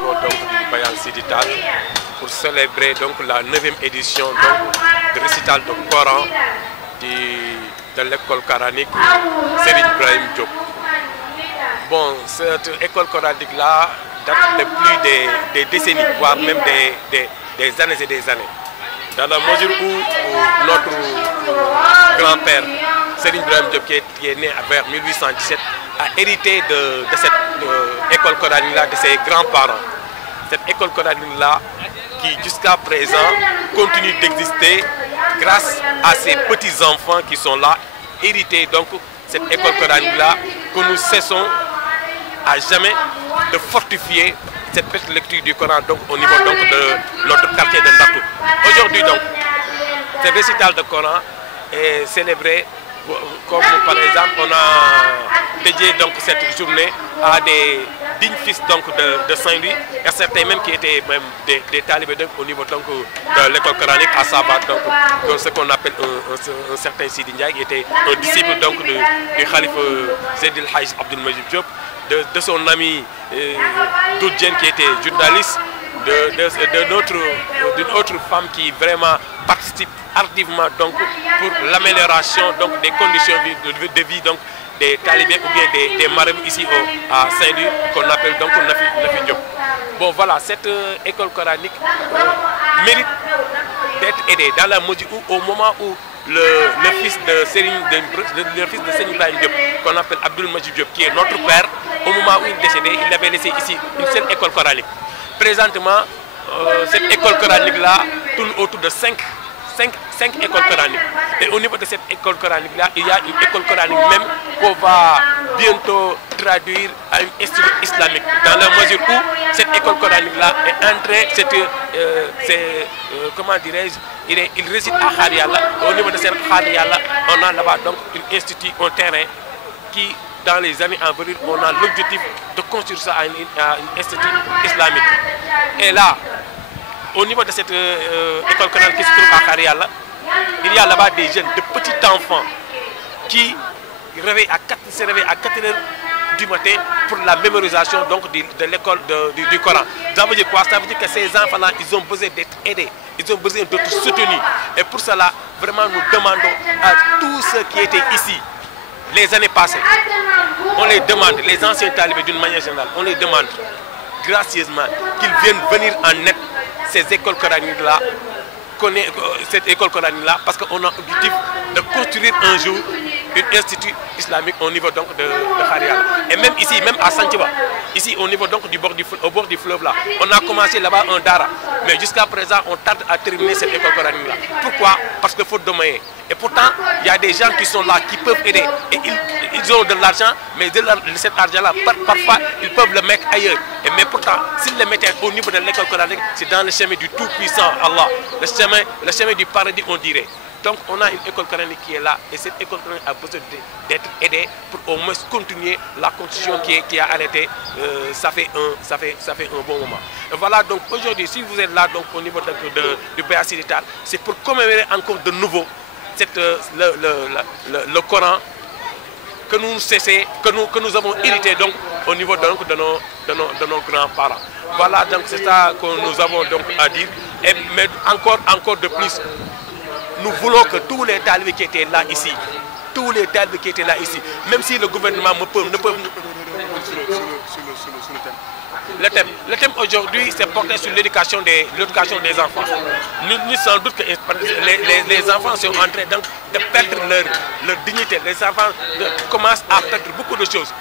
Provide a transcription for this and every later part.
niveau donc, du Bayal Sidi Tal pour célébrer donc, la 9e édition donc, de récital du Coran de l'école coranique Serigne Ibrahim Diop. Bon, cette école coranique-là date de plus des décennies, voire même des années et des années. Dans la mesure où notre grand-père, Serigne Ibrahim Diop, qui est né vers 1817, a hérité de cette école coranique-là, de ses grands-parents. Cette école coranique-là, qui jusqu'à présent continue d'exister grâce à ces petits-enfants qui sont là, hérités donc cette école coranique-là, que nous cessons à jamais de fortifier cette petite lecture du Coran donc, au niveau donc, de notre quartier de Ndatou. Aujourd'hui donc, ce récital de Coran est célébré, comme par exemple on a dédié donc, cette journée à des dignes fils donc, de Saint-Louis, et certains même qui étaient même des talibés donc, au niveau donc, de l'école coranique à Sabat, donc ce qu'on appelle un certain Sidi Ndiaye, qui était un disciple donc, du Khalife Zedil Haïs Abdul Majid Diop, de son ami Doudjen qui était journaliste, d'une autre femme qui vraiment participe activement donc, pour l'amélioration des conditions de vie donc, des talibés ou bien des marabouts ici à Saint-Louis qu'on appelle donc Nafi Diop. Bon voilà, cette école coranique mérite d'être aidée dans la mesure où au moment où le fils de Serigne Ibrahim Diop, qu'on appelle Abdul Majid Diop, qui est notre père, au moment où il est décédé, il avait laissé ici une seule école coranique. Présentement, cette école coranique-là tourne autour de 5 écoles coraniques. Et au niveau de cette école coranique-là, il y a une école coranique même qu'on va bientôt traduire à une institut islamique. Dans la mesure où cette école coranique-là est entrée, comment dirais-je, il réside à Khadiyalla. Au niveau de cette Khadiyalla, on a là-bas donc un institut, un terrain qui, dans les années à venir, on a l'objectif de construire ça à une institut islamique. Et là, au niveau de cette école coranique qui se trouve à Khadiyalla, il y a là-bas des jeunes, de petits enfants qui se réveillent à 4 heures du matin pour la mémorisation donc, de l'école du Coran. Ça veut dire quoi? Ça veut dire que ces enfants-là, ils ont besoin d'être aidés, ils ont besoin d'être soutenus. Et pour cela, vraiment, nous demandons à tous ceux qui étaient ici les années passées, on les demande, les anciens talibés d'une manière générale, on les demande gracieusement qu'ils viennent venir en aide ces écoles coraniques-là, cette école coranique-là, parce qu'on a l'objectif de construire un jour un institut islamique au niveau donc de Khadiyalla. Et même ici, même à Santiba, ici au niveau donc au bord du fleuve là, on a commencé là-bas un dara. Mais jusqu'à présent, on tarde à terminer cette école coranique-là. Pourquoi? Parce qu'il faut de moyens. Et pourtant, il y a des gens qui sont là, qui peuvent aider. Et ils ont de l'argent, mais de cet argent-là, parfois, ils peuvent le mettre ailleurs. Mais pourtant, s'ils le mettaient au niveau de l'école coranique, c'est dans le chemin du Tout-Puissant, Allah. Le chemin du paradis, on dirait. Donc, on a une école coranique qui est là, et cette école coranique a besoin d'être aidée pour au moins continuer la construction qui a arrêté. Ça fait un bon moment. Et voilà, donc aujourd'hui, si vous êtes là donc, au niveau du Bayal Sidi Tal, c'est pour commémorer encore de nouveau le Coran que nous avons hérité donc, au niveau donc, de nos grands-parents. Voilà, donc c'est ça que nous avons donc à dire. Mais encore de plus, nous voulons que tous les talibés qui étaient là ici, même si le gouvernement ne peut... Le thème aujourd'hui, c'est porté sur l'éducation des enfants. Nous sans doute que les enfants sont en train donc, de perdre leur dignité. Les enfants commencent à perdre beaucoup de choses.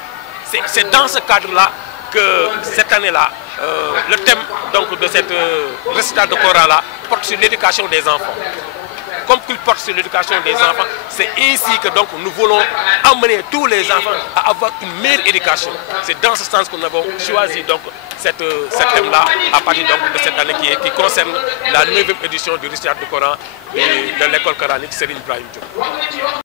C'est dans ce cadre-là que cette année-là, le thème donc, de cette récital de Coran-là porte sur l'éducation des enfants. Comme qu'il porte sur l'éducation des enfants, c'est ainsi que donc, nous voulons amener tous les enfants à avoir une meilleure éducation. C'est dans ce sens que nous avons choisi donc, cette thème-là à partir donc, de cette année qui concerne la 9e édition du récital du Coran de l'école coranique Serigne Ibrahim Diop.